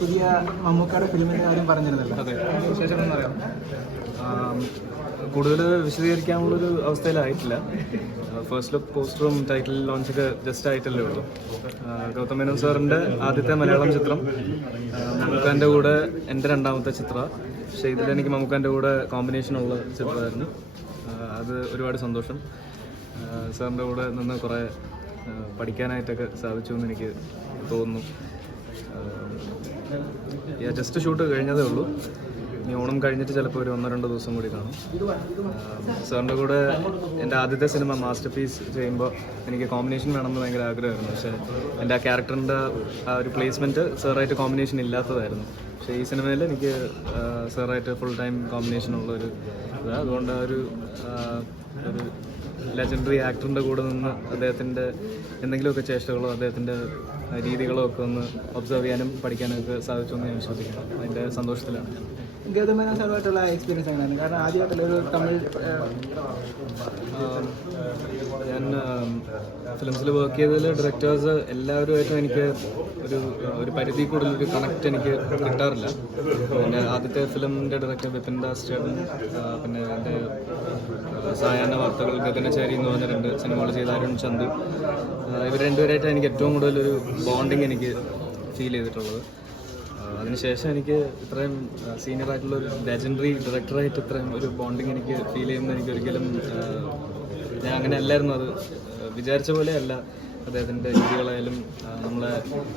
പുതിയ മമ്മൂക്കയുടെ ഫിലിമിൻ്റെ കാര്യം പറഞ്ഞിരുന്നല്ലോ. അതെ, ശേഷം എന്നറിയാം കൂടുതൽ വിശദീകരിക്കാനുള്ളൊരു അവസ്ഥയിലായിട്ടില്ല. ഫസ്റ്റ് ലുക്ക് പോസ്റ്ററും ടൈറ്റിൽ ലോഞ്ചൊക്കെ ജസ്റ്റ് ആയിട്ടല്ലേ ഉള്ളൂ. ഗൗതം മേനോൻ സാറിൻ്റെ ആദ്യത്തെ മലയാളം ചിത്രം, മമ്മൂക്കാൻ്റെ കൂടെ എൻ്റെ രണ്ടാമത്തെ ചിത്രം. പക്ഷേ ഇതിലെനിക്ക് മമ്മൂക്കാൻ്റെ കൂടെ കോമ്പിനേഷനുള്ള ചിത്രമായിരുന്നു. അത് ഒരുപാട് സന്തോഷം. സാറിൻ്റെ കൂടെ നിന്ന് കുറേ പഠിക്കാനായിട്ടൊക്കെ സാധിച്ചു എന്ന് എനിക്ക് തോന്നുന്നു. ജസ്റ്റ് ഷൂട്ട് കഴിഞ്ഞതേ ഉള്ളൂ. ഇനി ഓണം കഴിഞ്ഞിട്ട് ചിലപ്പോൾ ഒരു 1-2 ദിവസം കൂടി കാണും. സാറിൻ്റെ കൂടെ എൻ്റെ ആദ്യത്തെ സിനിമ മാസ്റ്റർ പീസ് ചെയ്യുമ്പോൾ എനിക്ക് കോമ്പിനേഷൻ വേണമെന്ന് ഭയങ്കര ആഗ്രഹമായിരുന്നു. പക്ഷേ എൻ്റെ ആ ക്യാരക്ടറിൻ്റെ ആ ഒരു പ്ലേസ്മെൻറ്റ് സാറായിട്ട് കോമ്പിനേഷൻ ഇല്ലാത്തതായിരുന്നു. പക്ഷേ ഈ സിനിമയിൽ എനിക്ക് സാറായിട്ട് ഫുൾ ടൈം കോമ്പിനേഷനുള്ളൊരു ഇതാണ്. അതുകൊണ്ട് ഒരു ലെജൻഡറി ആക്ടറിൻ്റെ കൂടെ നിന്ന് അദ്ദേഹത്തിൻ്റെ എന്തെങ്കിലുമൊക്കെ ചേഷ്ടകളോ അദ്ദേഹത്തിൻ്റെ രീതികളോ ഒക്കെ ഒന്ന് ഒബ്സർവ് ചെയ്യാനും പഠിക്കാനൊക്കെ സാധിച്ചു എന്ന് ഞാൻ വിശ്വസിക്കുന്നു. അതിൻ്റെ സന്തോഷത്തിലാണ് ഞാൻ. ഗൗതം മേനോൻ സാറുമായിട്ടുള്ള എക്സ്പീരിയൻസ് എങ്ങനെയാണ്? കാരണം ആദ്യമായിട്ടുള്ള ഒരു തമിഴ് ഞാൻ ഫിലിംസിൽ വർക്ക് ചെയ്തതിൽ ഡയറക്ടേഴ്സ് എല്ലാവരുമായിട്ടും എനിക്ക് ഒരു പരിധി കൂടുതലൊരു കണക്റ്റ് എനിക്ക് കിട്ടാറില്ല. എൻ്റെ ആദ്യത്തെ ഫിലിമിൻ്റെ ഡയറക്ടർ വിപിൻ ദാസ് ചേട്ടൻ, പിന്നെ എൻ്റെ സായാഹ്ന വാർത്തകൾ ഗഗനചാരി എന്ന് പറഞ്ഞ 2 സിനിമകൾ ചെയ്ത അരുൺ ചന്തു, ഇവർ രണ്ടുപേരായിട്ടാണ് എനിക്ക് ഏറ്റവും കൂടുതലൊരു ബോണ്ടിങ് എനിക്ക് ഫീൽ ചെയ്തിട്ടുള്ളത്. അതിനുശേഷം എനിക്ക് ഇത്രയും സീനിയർ ആയിട്ടുള്ള ഒരു ലെജൻഡറി ഡയറക്ടറായിട്ട് ഇത്രയും ഒരു ബോണ്ടിങ് എനിക്ക് ഫീൽ ചെയ്യുന്നത് എനിക്ക് ഒരിക്കലും ഞാൻ അങ്ങനെ അല്ലായിരുന്നു. അത് വിചാരിച്ച പോലെ അല്ല. അദ്ദേഹത്തിൻ്റെ രീതികളായാലും നമ്മളെ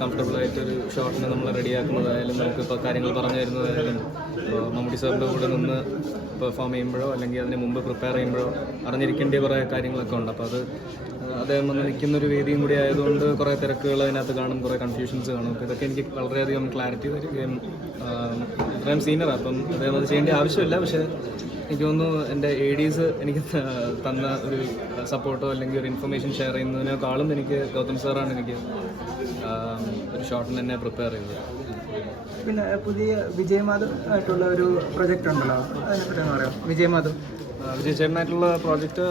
കംഫർട്ടബിളായിട്ടൊരു ഷോട്ടിന് നമ്മൾ റെഡിയാക്കുന്നതായാലും നമുക്കിപ്പോൾ കാര്യങ്ങൾ പറഞ്ഞു തരുന്നതായാലും മമ്മൂട്ടി സാറിൻ്റെ കൂടെ നിന്ന് പെർഫോം ചെയ്യുമ്പോഴോ അല്ലെങ്കിൽ അതിന് മുമ്പ് പ്രിപ്പയർ ചെയ്യുമ്പോഴോ അറിഞ്ഞിരിക്കേണ്ട കുറേ കാര്യങ്ങളൊക്കെ ഉണ്ട്. അപ്പോൾ അത് അദ്ദേഹം വന്ന് നിൽക്കുന്നൊരു വേദിയും കൂടി ആയതുകൊണ്ട് കുറേ തിരക്കുകൾ അതിനകത്ത് കാണും, കുറേ കൺഫ്യൂഷൻസ് കാണും. അപ്പോൾ ഇതൊക്കെ എനിക്ക് വളരെയധികം ക്ലാരിറ്റി തരികയും ഇത്രയും സീനിയറാണ് അപ്പം അദ്ദേഹം അത് ചെയ്യേണ്ട ആവശ്യമില്ല. പക്ഷേ എനിക്ക് തോന്നുന്നു എൻ്റെ ADs എനിക്ക് തന്ന ഒരു സപ്പോർട്ടോ അല്ലെങ്കിൽ ഒരു ഇൻഫർമേഷൻ ഷെയർ ചെയ്യുന്നതിനേക്കാളും എനിക്ക് ഗൗതം സാറാണ് എനിക്ക് ഒരു ഷോട്ടിന് തന്നെ പ്രിപ്പയർ ചെയ്തത്. പിന്നെ പുതിയ വിജയമാധവ് ആയിട്ടുള്ള ഒരു പ്രൊജക്റ്റ് ഉണ്ടല്ലോ, അതിനെപ്പറ്റി പറയാം. വിജയമാധവ് വിജയ് ചേട്ടനായിട്ടുള്ള പ്രോജക്റ്റ്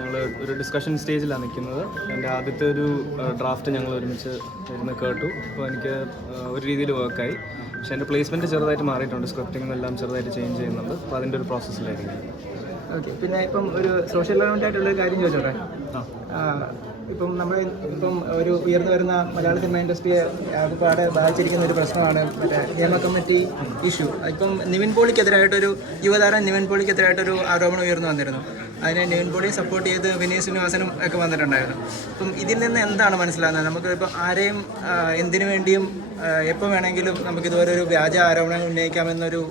ഞങ്ങൾ ഒരു ഡിസ്കഷൻ സ്റ്റേജിലാണ് നിൽക്കുന്നത്. എൻ്റെ ആദ്യത്തെ ഒരു ഡ്രാഫ്റ്റ് ഞങ്ങൾ ഒരുമിച്ച് ഇരുന്ന് കേട്ടു. അപ്പോൾ എനിക്ക് ഒരു രീതിയിൽ വർക്കായി. പക്ഷേ എൻ്റെ പ്ലേസ്മെൻറ്റ് ചെറുതായിട്ട് മാറിയിട്ടുണ്ട്. സ്ക്രിപ്റ്റിംഗ് എല്ലാം ചെറുതായിട്ട് ചേഞ്ച് ചെയ്യുന്നുണ്ട്. അപ്പോൾ അതിൻ്റെ ഒരു പ്രോസസ്സിലായിരിക്കും. ഓക്കെ. പിന്നെ ഇപ്പം ഒരു സോഷ്യൽ റെലവൻ്റ് ആയിട്ടുള്ളൊരു കാര്യം ചോദിച്ചോട്ടെ. ഇപ്പം നമ്മൾ ഒരു ഉയർന്നു വരുന്ന മലയാള സിനിമ ഇൻഡസ്ട്രിയെ ഒരുപാട് ബാധിച്ചിരിക്കുന്ന ഒരു പ്രശ്നമാണ് മറ്റേ നിയമ കമ്മിറ്റി ഇഷ്യൂ. ഇപ്പം നിവിൻ പോളിക്കെതിരായിട്ടൊരു യുവതാരം നിവിൻ പോളിക്കെതിരായിട്ടൊരു ആരോപണം ഉയർന്നു വന്നിരുന്നു. അതിനെ നിവിൻ പോളിയെ സപ്പോർട്ട് ചെയ്ത് വിനീത് ശ്രീനിവാസനും ഒക്കെ വന്നിട്ടുണ്ടായിരുന്നു. അപ്പം ഇതിൽ നിന്ന് എന്താണ് മനസ്സിലാകുന്നത്? നമുക്ക് ഇപ്പോൾ ആരെയും എന്തിനു വേണ്ടിയും എപ്പോൾ വേണമെങ്കിലും നമുക്കിതുപോലെ ഒരു വ്യാജ ആരോപണം ഉന്നയിക്കാമെന്നൊരു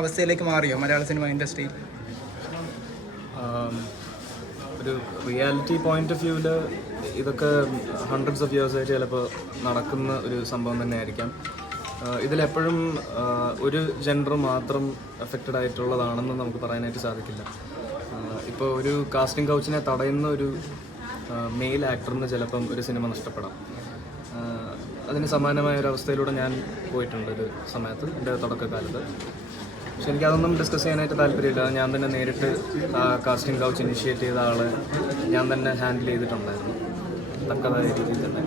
അവസ്ഥയിലേക്ക് മാറിയോ മലയാള സിനിമ ഇൻഡസ്ട്രിയിൽ? ഒരു റിയാലിറ്റി പോയിന്റ് ഓഫ് വ്യൂവിൽ ഇതൊക്കെ ഹൺഡ്രഡ്സ് ഓഫ് ഇയേഴ്സായിട്ട് ചിലപ്പോൾ നടക്കുന്ന ഒരു സംഭവം തന്നെ ആയിരിക്കാം. ഇതിലെപ്പോഴും ഒരു ജെൻഡർ മാത്രം എഫക്റ്റഡ് ആയിട്ടുള്ളതാണെന്ന് നമുക്ക് പറയാനായിട്ട് സാധിക്കില്ല. ഇപ്പോൾ ഒരു കാസ്റ്റിംഗ് കൗച്ചിനെ തടയുന്ന ഒരു മെയിൽ ആക്ടറിന് ചിലപ്പം ഒരു സിനിമ നഷ്ടപ്പെടാം. അതിന് സമാനമായ ഒരു അവസ്ഥയിലൂടെ ഞാൻ പോയിട്ടുണ്ട് ഒരു സമയത്ത്, എൻ്റെ തുടക്കകാലത്ത്. പക്ഷെ എനിക്കതൊന്നും ഡിസ്കസ് ചെയ്യാനായിട്ട് താല്പര്യമില്ല. ഞാൻ തന്നെ നേരിട്ട് കാസ്റ്റിംഗ് കൗച്ച് ഇനിഷ്യേറ്റ് ചെയ്ത ആളെ ഞാൻ തന്നെ ഹാൻഡിൽ ചെയ്തിട്ടുണ്ടായിരുന്നു തക്കതായ രീതിയിൽ തന്നെ.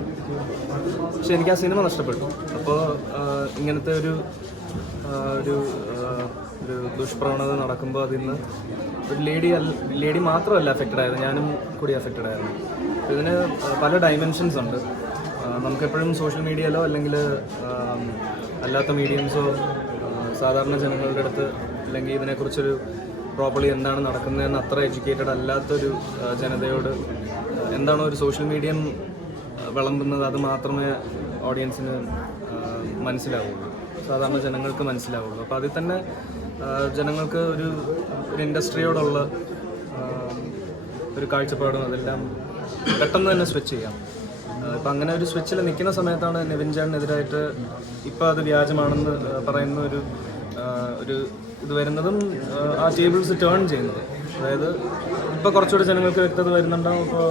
പക്ഷെ എനിക്ക് ആ സിനിമ നഷ്ടപ്പെട്ടു. അപ്പോൾ ഇങ്ങനത്തെ ഒരു ദുഷ്പ്രവണത നടക്കുമ്പോൾ അതിന്ന് ഒരു ലേഡി മാത്രമല്ല അഫക്റ്റഡ് ആയത്, ഞാനും കൂടി അഫക്റ്റഡ് ആയിരുന്നു. ഇതിന് പല ഡയമെൻഷൻസ് ഉണ്ട്. നമുക്കെപ്പോഴും സോഷ്യൽ മീഡിയയിലോ അല്ലെങ്കിൽ അല്ലാത്ത മീഡിയംസോ സാധാരണ ജനങ്ങളുടെ അടുത്ത് അല്ലെങ്കിൽ ഇതിനെക്കുറിച്ചൊരു പ്രോപ്പർലി എന്താണ് നടക്കുന്നതെന്ന് അത്ര എഡ്യൂക്കേറ്റഡ് അല്ലാത്തൊരു ജനതയോട് എന്താണോ ഒരു സോഷ്യൽ മീഡിയം വിളമ്പുന്നത് അത് മാത്രമേ ഓഡിയൻസിന് മനസ്സിലാവുള്ളൂ, സാധാരണ ജനങ്ങൾക്ക് മനസ്സിലാവുള്ളൂ. അപ്പോൾ അതിൽ തന്നെ ജനങ്ങൾക്ക് ഒരു ഇൻഡസ്ട്രിയോടുള്ള ഒരു കാഴ്ചപ്പാടും അതെല്ലാം പെട്ടെന്ന് തന്നെ സ്വിച്ച് ചെയ്യാം. ഇപ്പം അങ്ങനെ ഒരു സ്വിച്ചിൽ നിൽക്കുന്ന സമയത്താണ് നിവിൻ ചേട്ടനെതിരായിട്ട് ഇപ്പോൾ അത് വ്യാജമാണെന്ന് പറയുന്ന ഒരു ഇത് വരുന്നതും ആ ടേബിൾസ് ടേൺ ചെയ്യുന്നത്. അതായത് ഇപ്പോൾ കുറച്ചുകൂടി ജനങ്ങൾക്ക് വ്യക്തത വരുന്നുണ്ടാവും. ഇപ്പോൾ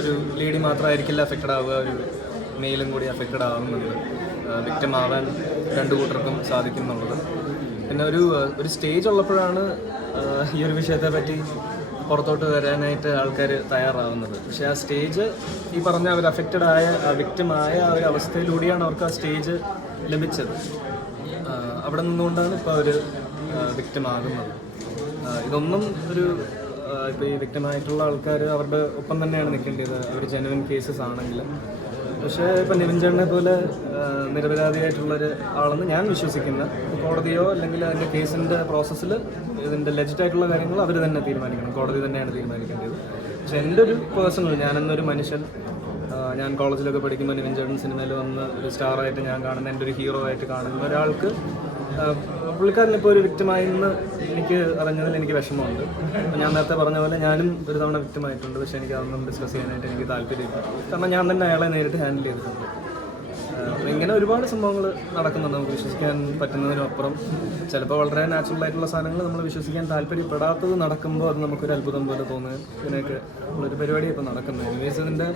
ഒരു ലേഡി മാത്രമായിരിക്കില്ല അഫക്റ്റഡ് ആവുക, ഒരു മെയിലും കൂടി അഫക്റ്റഡ് ആവുന്നുണ്ട്. വിക്ടിം ആവാൻ 2 കൂട്ടർക്കും സാധിക്കുന്നുള്ളത്. പിന്നെ ഒരു സ്റ്റേജ് ഉള്ളപ്പോഴാണ് ഈ ഒരു വിഷയത്തെ പറ്റി പുറത്തോട്ട് വരാനായിട്ട് ആൾക്കാർ തയ്യാറാവുന്നത്. പക്ഷേ ആ സ്റ്റേജ് ഈ പറഞ്ഞ അവർ അഫക്റ്റഡ് ആയ വിക്ടിമായ ആ ഒരു അവസ്ഥയിലൂടെയാണ് അവർക്ക് ആ സ്റ്റേജ് ലഭിച്ചത്. അവിടെ നിന്നുകൊണ്ടാണ് ഇപ്പോൾ അവർ വിക്ടിം ആകുന്നത്. ഇതൊന്നും ഒരു ഇപ്പോൾ ഈ വിക്ടിമായിട്ടുള്ള ആൾക്കാർ അവരുടെ ഒപ്പം തന്നെയാണ് നിൽക്കേണ്ടത്, അവർ ജെനുവിൻ കേസസ് ആണെങ്കിൽ. പക്ഷേ ഇപ്പം നിവിൻ ചേട്ടനെ പോലെ നിരപരാധിയായിട്ടുള്ളൊരു ആളെന്ന് ഞാൻ വിശ്വസിക്കുന്ന, കോടതിയോ അല്ലെങ്കിൽ അതിൻ്റെ കേസിൻ്റെ പ്രോസസ്സിൽ ഇതിൻ്റെ ലെജിറ്റായിട്ടുള്ള കാര്യങ്ങൾ അവർ തന്നെ തീരുമാനിക്കണം, കോടതി തന്നെയാണ് തീരുമാനിക്കേണ്ടത്. പക്ഷേ എൻ്റെ ഒരു പേഴ്സണൽ, ഞാനെന്നൊരു മനുഷ്യൻ, ഞാൻ കോളേജിലൊക്കെ പഠിക്കുമ്പോൾ നിവിൻ ചേട്ടൻ സിനിമയിൽ വന്ന് ഒരു സ്റ്റാറായിട്ട് ഞാൻ കാണുന്ന, എൻ്റെ ഒരു ഹീറോ ആയിട്ട് കാണുന്ന ഒരാൾക്ക് പുള്ളിക്കാരനിപ്പോൾ ഒരു വിക്ടിമായെന്ന് എനിക്ക് അറിഞ്ഞതിൽ എനിക്ക് വിഷമമുണ്ട്. അപ്പോൾ ഞാൻ നേരത്തെ പറഞ്ഞ പോലെ ഞാനും ഒരു തവണ വിക്ടിമായിട്ടുണ്ട്. പക്ഷേ എനിക്ക് അതൊന്നും ഡിസ്കസ് ചെയ്യാനായിട്ട് എനിക്ക് താല്പര്യമില്ല, കാരണം ഞാൻ തന്നെ അയാളെ നേരിട്ട് ഹാൻഡിൽ ചെയ്തിട്ടുണ്ട്. അപ്പോൾ ഇങ്ങനെ ഒരുപാട് സംഭവങ്ങൾ നടക്കുന്നുണ്ട് നമുക്ക് വിശ്വസിക്കാൻ പറ്റുന്നതിനപ്പുറം. ചിലപ്പോൾ വളരെ നാച്ചുറൽ ആയിട്ടുള്ള സാധനങ്ങൾ നമ്മൾ വിശ്വസിക്കാൻ താല്പര്യപ്പെടാത്തത് നടക്കുമ്പോൾ അത് നമുക്കൊരു അത്ഭുതം പോലെ തോന്നുക. ഇതിനൊക്കെ ഉള്ളൊരു പരിപാടി ഇപ്പോൾ നടക്കുന്നത്. എനിവേസ് ഇതിൻ്റെ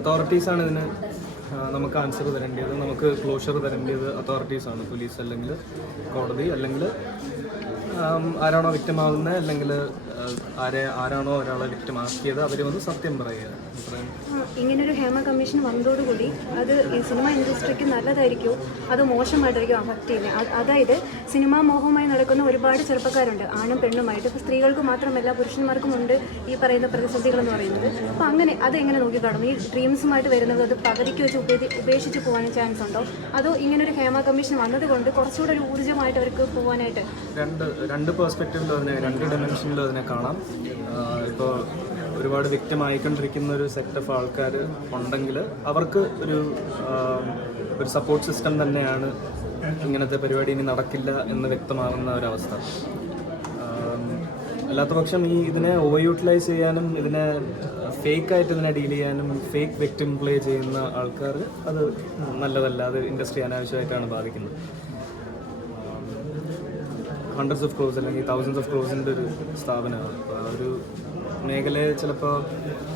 അതോറിറ്റീസാണ് ഇതിന് നമുക്ക് ആൻസർ തരേണ്ടത്, നമുക്ക് ക്ലോഷർ തരേണ്ടത് അതോറിറ്റീസാണ്. പോലീസ് അല്ലെങ്കിൽ കോടതി അല്ലെങ്കിൽ ആരാണോ വിക്ടിം ആകുന്നത് അല്ലെങ്കിൽ ആരാണോ ഒരാളെ വിക്ടിം ആക്കിയത് അവർ വന്ന് സത്യം പറയുക. ഇങ്ങനൊരു ഹേമ കമ്മീഷൻ വന്നതോടുകൂടി അത് ഈ സിനിമ ഇൻഡസ്ട്രിക്ക് നല്ലതായിരിക്കുമോ അതോ മോശമായിട്ടായിരിക്കും അഫക്റ്റ് ചെയ്യുന്നത്? അതായത് സിനിമാ മോഹമായി നടക്കുന്ന ഒരുപാട് ചെറുപ്പക്കാരുണ്ട്, ആണും പെണ്ണുമായിട്ട്. ഇപ്പോൾ സ്ത്രീകൾക്ക് മാത്രമല്ല പുരുഷന്മാർക്കും ഉണ്ട് ഈ പറയുന്ന പ്രതിസന്ധികളെന്ന് പറയുന്നത്. അപ്പോൾ അങ്ങനെ അതെങ്ങനെ നോക്കിക്കാണും? ഈ ഡ്രീംസുമായിട്ട് വരുന്നത് അത് പകുതിക്ക് വെച്ച് ഉപേക്ഷിച്ച് പോകാൻ ചാൻസ് ഉണ്ടോ? അതോ ഇങ്ങനൊരു ഹേമ കമ്മീഷൻ വന്നതുകൊണ്ട് കുറച്ചുകൂടെ ഒരു ഊർജ്ജമായിട്ട് അവർക്ക് പോകാനായിട്ട്? രണ്ട് പെർസ്പെക്റ്റീവിലും അതിനെ, രണ്ട് ഡയമെൻഷനിലും അതിനെ കാണാം. ഇപ്പോൾ ഒരുപാട് വിക്ടിം ആയിക്കൊണ്ടിരിക്കുന്ന ഒരു സെറ്റ് ഓഫ് ആൾക്കാർ ഉണ്ടെങ്കിൽ അവർക്ക് ഒരു സപ്പോർട്ട് സിസ്റ്റം തന്നെയാണ് ഇങ്ങനത്തെ പരിപാടി ഇനി നടക്കില്ല എന്ന് വ്യക്തമാകുന്ന ഒരവസ്ഥ. അല്ലാത്ത പക്ഷം ഇതിനെ ഓവർ യൂട്ടിലൈസ് ചെയ്യാനും ഇതിനെ ഫേക്കായിട്ട് ഇതിനെ ഡീൽ ചെയ്യാനും ഫേക്ക് വിക്ടിം പ്ലേ ചെയ്യുന്ന ആൾക്കാർ അത് നല്ലതല്ല. അത് ഇൻഡസ്ട്രി അനാവശ്യമായിട്ടാണ് ബാധിക്കുന്നത്. ഹൺഡ്രഡ്സ് ഓഫ് ക്രോസ് അല്ലെങ്കിൽ തൗസൻഡ്സ് ഓഫ് ക്രോസിൻ്റെ ഒരു സ്ഥാപനമാണ്. അപ്പോൾ ഒരു മേഖലയെ ചിലപ്പോൾ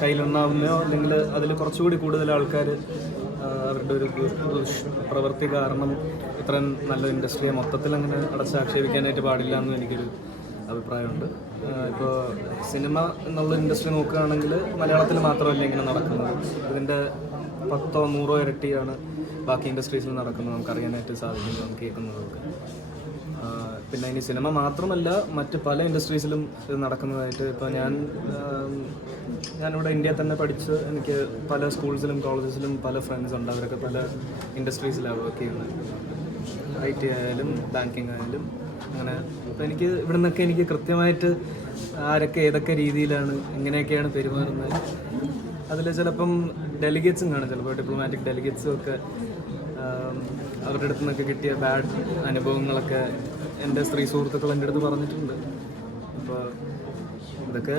കയ്യിലുണ്ടാവുന്നയോ അല്ലെങ്കിൽ അതിൽ കുറച്ചുകൂടി കൂടുതൽ ആൾക്കാർ അവരുടെ ഒരു പ്രവൃത്തി കാരണം ഇത്രയും നല്ല ഇൻഡസ്ട്രിയെ മൊത്തത്തിൽ അങ്ങനെ അടച്ചാക്ഷേപിക്കാനായിട്ട് പാടില്ല എന്നും എനിക്കൊരു അഭിപ്രായമുണ്ട്. ഇപ്പോൾ സിനിമ എന്നുള്ള ഇൻഡസ്ട്രി നോക്കുകയാണെങ്കിൽ മലയാളത്തിൽ മാത്രമല്ല ഇങ്ങനെ നടക്കുന്നത്, ഇതിൻ്റെ 10 or 100 ഇരട്ടിയാണ് ബാക്കി ഇൻഡസ്ട്രീസിൽ നടക്കുന്നത്. നമുക്കറിയാനായിട്ട് സാധിക്കുന്നത്, നമുക്ക് കേൾക്കുന്നതൊക്കെ. പിന്നെ ഇനി സിനിമ മാത്രമല്ല മറ്റ് പല ഇൻഡസ്ട്രീസിലും ഇത് നടക്കുന്നതായിട്ട്. ഇപ്പോൾ ഞാനിവിടെ ഇന്ത്യയിൽ തന്നെ പഠിച്ച് എനിക്ക് പല സ്കൂൾസിലും കോളേജസിലും പല ഫ്രണ്ട്സ് ഉണ്ട്. അവരൊക്കെ പല ഇൻഡസ്ട്രീസിലാണ് വർക്ക് ചെയ്യുന്നത്. IT ആയാലും ബാങ്കിങ് ആയാലും അങ്ങനെ. അപ്പോൾ ഇവിടെ നിന്നൊക്കെ എനിക്ക് കൃത്യമായിട്ട് ആരൊക്കെ ഏതൊക്കെ രീതിയിലാണ് എങ്ങനെയൊക്കെയാണ് പെരുമാറുന്നത്. അതിൽ ചിലപ്പം ഡെലിഗേറ്റ്സും കാണും, ചിലപ്പോൾ ഡിപ്ലോമാറ്റിക് ഡെലിഗേറ്റ്സും ഒക്കെ അവരുടെ അടുത്ത് നിന്നൊക്കെ കിട്ടിയ ബാഡ് അനുഭവങ്ങളൊക്കെ എൻ്റെ സ്ത്രീ സുഹൃത്തുക്കൾ എൻ്റെ അടുത്ത് പറഞ്ഞിട്ടുണ്ട്. അപ്പോൾ ഇതൊക്കെ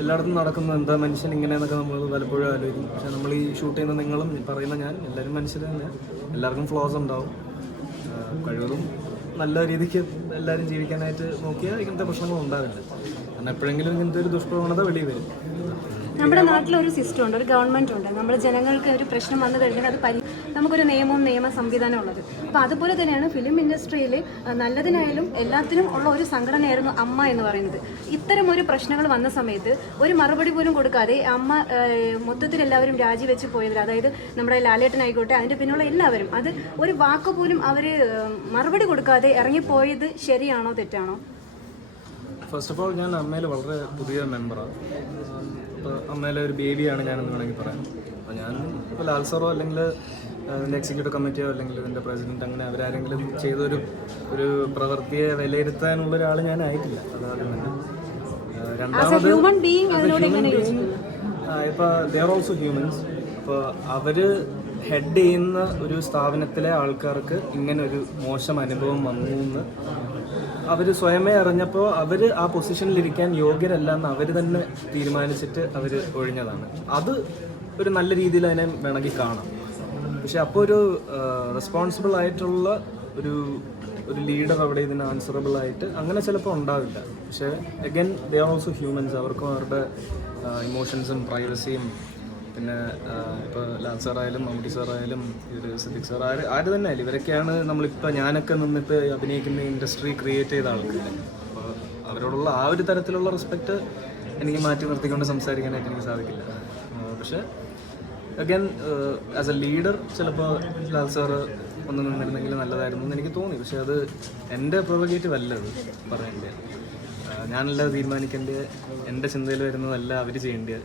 എല്ലായിടത്തും നടക്കുന്നത്. എന്താ മനുഷ്യൻ ഇങ്ങനെയെന്നൊക്കെ നമ്മൾ പലപ്പോഴും ആലോചിക്കും. പക്ഷേ നമ്മൾ ഈ ഷൂട്ട് ചെയ്യുന്ന നിങ്ങളും പറയുന്ന ഞാൻ, എല്ലാവരും മനുഷ്യർ തന്നെ, എല്ലാവർക്കും ഫ്ലോസ് ഉണ്ടാവും. കഴിവതും നല്ല രീതിക്ക് എല്ലാവരും ജീവിക്കാനായിട്ട് നോക്കിയാൽ ഇങ്ങനത്തെ പ്രശ്നങ്ങൾ ഉണ്ടാവില്ല. കാരണം എപ്പോഴെങ്കിലും ഇങ്ങനത്തെ ഒരു ദുഷ്പ്രവണത വെളിയിൽ വരും. നമ്മുടെ നാട്ടിലൊരു സിസ്റ്റം ഉണ്ട്, ഒരു ഗവൺമെൻറ് ഉണ്ട്. നമ്മുടെ ജനങ്ങൾക്ക് ഒരു പ്രശ്നം വന്നു കഴിഞ്ഞാൽ അത് നമുക്കൊരു നിയമ സംവിധാനം ഉള്ളത്. അപ്പോൾ അതുപോലെ തന്നെയാണ് ഫിലിം ഇൻഡസ്ട്രിയിൽ നല്ലതിനായാലും എല്ലാത്തിനും ഉള്ള ഒരു സംഘടനയായിരുന്നു അമ്മ എന്ന് പറയുന്നത്. ഇത്തരം ഒരു പ്രശ്നങ്ങൾ വന്ന സമയത്ത് ഒരു മറുപടി പോലും കൊടുക്കാതെ അമ്മ മൊത്തത്തിൽ എല്ലാവരും രാജിവെച്ച് പോയതിൽ, അതായത് നമ്മുടെ ലാലേട്ടനായിക്കോട്ടെ അതിൻ്റെ പിന്നുള്ള എല്ലാവരും, അത് ഒരു വാക്ക് പോലും അവർ മറുപടി കൊടുക്കാതെ ഇറങ്ങിപ്പോയത് ശരിയാണോ തെറ്റാണോ? ഫസ്റ്റ് ഓഫ് ഓൾ ഞാൻ അമ്മയിൽ വളരെ പുതിയ മെമ്പറാണ്. ഇപ്പോൾ അമ്മയിലെ ഒരു ബേബിയാണ് ഞാനെന്ന് വേണമെങ്കിൽ പറയാം. അപ്പോൾ ഞാൻ ഇപ്പോൾ ലാൽ സാറോ അല്ലെങ്കിൽ ഇതിൻ്റെ എക്സിക്യൂട്ടീവ് കമ്മിറ്റിയോ അല്ലെങ്കിൽ ഇതിൻ്റെ പ്രസിഡന്റ് അങ്ങനെ അവരാരെങ്കിലും ചെയ്തൊരു പ്രവൃത്തിയെ വിലയിരുത്താനുള്ള ഒരാൾ ഞാനായിട്ടില്ല. അതാദ്യം തന്നെ. രണ്ടാമത് ഇപ്പോൾ ദേ ആർ ഓൾസോ ഹ്യൂമൻസ്. ഇപ്പോൾ അവർ ഹെഡ് ചെയ്യുന്ന ഒരു സ്ഥാപനത്തിലെ ആൾക്കാർക്ക് ഇങ്ങനെ ഒരു മോശം അനുഭവം വന്നു എന്ന് അവർ സ്വയമേ അറിഞ്ഞപ്പോൾ അവർ ആ പൊസിഷനിലിരിക്കാൻ യോഗ്യരല്ല എന്ന് അവർ തന്നെ തീരുമാനിച്ചിട്ട് അവർ ഒഴിഞ്ഞതാണ്. അത് ഒരു നല്ല രീതിയിൽ അതിനെ വേണമെങ്കിൽ കാണാം. പക്ഷെ അപ്പോൾ ഒരു റെസ്പോൺസിബിൾ ആയിട്ടുള്ള ഒരു ലീഡർ അവിടെ ഇതിന് ആൻസറബിൾ ആയിട്ട് അങ്ങനെ ചിലപ്പോൾ ഉണ്ടാവില്ല. പക്ഷേ again they are also humans. അവർക്കും അവരുടെ ഇമോഷൻസും പ്രൈവസിയും പിന്നെ ഇപ്പോൾ ലാൽ സാറായാലും മമ്മൂട്ടി സാറായാലും സിദ്ദിഖ് സാർ ആര് തന്നെ ആയാലും ഇവരൊക്കെയാണ് നമ്മളിപ്പോൾ ഞാനൊക്കെ നിന്നിട്ട് അഭിനയിക്കുന്ന ഇൻഡസ്ട്രി ക്രിയേറ്റ് ചെയ്ത ആൾക്കാർ. അപ്പോൾ അവരോടുള്ള ആ ഒരു തരത്തിലുള്ള റെസ്പെക്റ്റ് എനിക്ക് മാറ്റി നിർത്തിക്കൊണ്ട് സംസാരിക്കാനായിട്ട് എനിക്ക് സാധിക്കില്ല. പക്ഷേ അഗൈൻ ആസ് എ ലീഡർ ചിലപ്പോൾ ലാൽ സാറ് ഒന്ന് നിന്നിരുന്നെങ്കിൽ നല്ലതായിരുന്നു എന്ന് എനിക്ക് തോന്നി. പക്ഷെ അത് എൻ്റെ പ്രൊവഗേറ്റീവ് അല്ല അത് പറയേണ്ടത്. ഞാനല്ല തീരുമാനിക്കേണ്ടത്, എൻ്റെ ചിന്തയിൽ വരുന്നതല്ല അവർ ചെയ്യേണ്ടത്.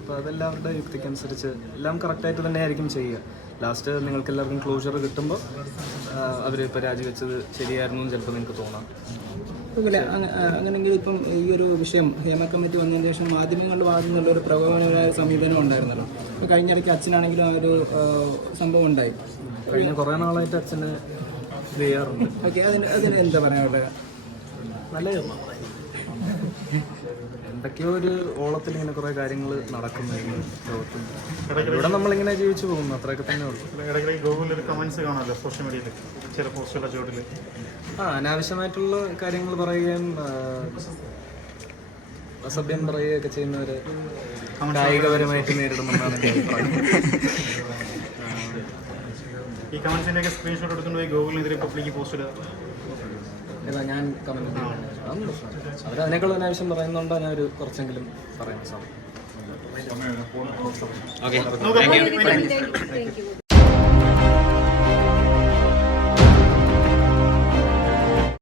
അപ്പോൾ അതെല്ലാം അവരുടെ യുക്തിക്കനുസരിച്ച് എല്ലാം കറക്റ്റായിട്ട് തന്നെ ആയിരിക്കും ചെയ്യുക. ലാസ്റ്റ് നിങ്ങൾക്ക് എല്ലാവർക്കും ക്ലോഷർ കിട്ടുമ്പോൾ അവർ ഇപ്പോൾ രാജിവെച്ചത് ശരിയായിരുന്നു എന്ന് ചിലപ്പോൾ നിങ്ങൾക്ക് തോന്നാം. അങ്ങനെയെങ്കിൽ ഇപ്പം ഈ ഒരു വിഷയം ഹേമ കമ്മിറ്റി വന്നതിന് ശേഷം മാധ്യമങ്ങളുടെ ഭാഗത്തു നിന്നുള്ള ഒരു പ്രകോപനപരമായ സമീപനം ഉണ്ടായിരുന്നല്ലോ. ഇപ്പോൾ കഴിഞ്ഞിടയ്ക്ക് അച്ഛനാണെങ്കിലും ആ ഒരു സംഭവം ഉണ്ടായി. കഴിഞ്ഞ കുറേ നാളായിട്ട് അച്ഛന് ഇത് ചെയ്യാറുണ്ട്. ഓക്കെ, അതിന് എന്താ പറയാനുള്ളത്? നല്ല എന്തൊക്കെയോ ഒരു ഓളത്തിൽ ഇങ്ങനെ കുറേ കാര്യങ്ങൾ നടക്കുന്നു ലോകത്തും. ഇവിടെ നമ്മളിങ്ങനെ ജീവിച്ചു പോകുന്നു, അത്രയൊക്കെ തന്നെ ഉള്ളൂ. ഇടയ്ക്കിടയ്ക്ക് ഗൂഗിളിൽ കമൻസ് കാണാമല്ലോ സോഷ്യൽ മീഡിയയിൽ, ചില പോസ്റ്റുകളുടെ ചുവട്ടിൽ അനാവശ്യമായിട്ടുള്ള കാര്യങ്ങൾ പറയുകയും അസഭ്യം പറയുകയൊക്കെ ചെയ്യുന്നവരെ കായികപരമായിട്ട് നേരിടുമെന്നാണ് എൻ്റെ അഭിപ്രായം. ഈ കമൻസിൻ്റെയൊക്കെ സ്ക്രീൻഷോട്ട് എടുത്തുകൊണ്ട് പോയി ഗൂഗിളിനെതിരെ പബ്ലിക് പോസ്റ്റ് ഇടുക. ഞാൻ കമന്റ് അവരതിനേക്കാൾ അനാവശ്യം പറയുന്നുണ്ടോ ഞാൻ ഒരു കുറച്ചെങ്കിലും പറയുന്ന സമയം. ഓക്കെ. Thank you.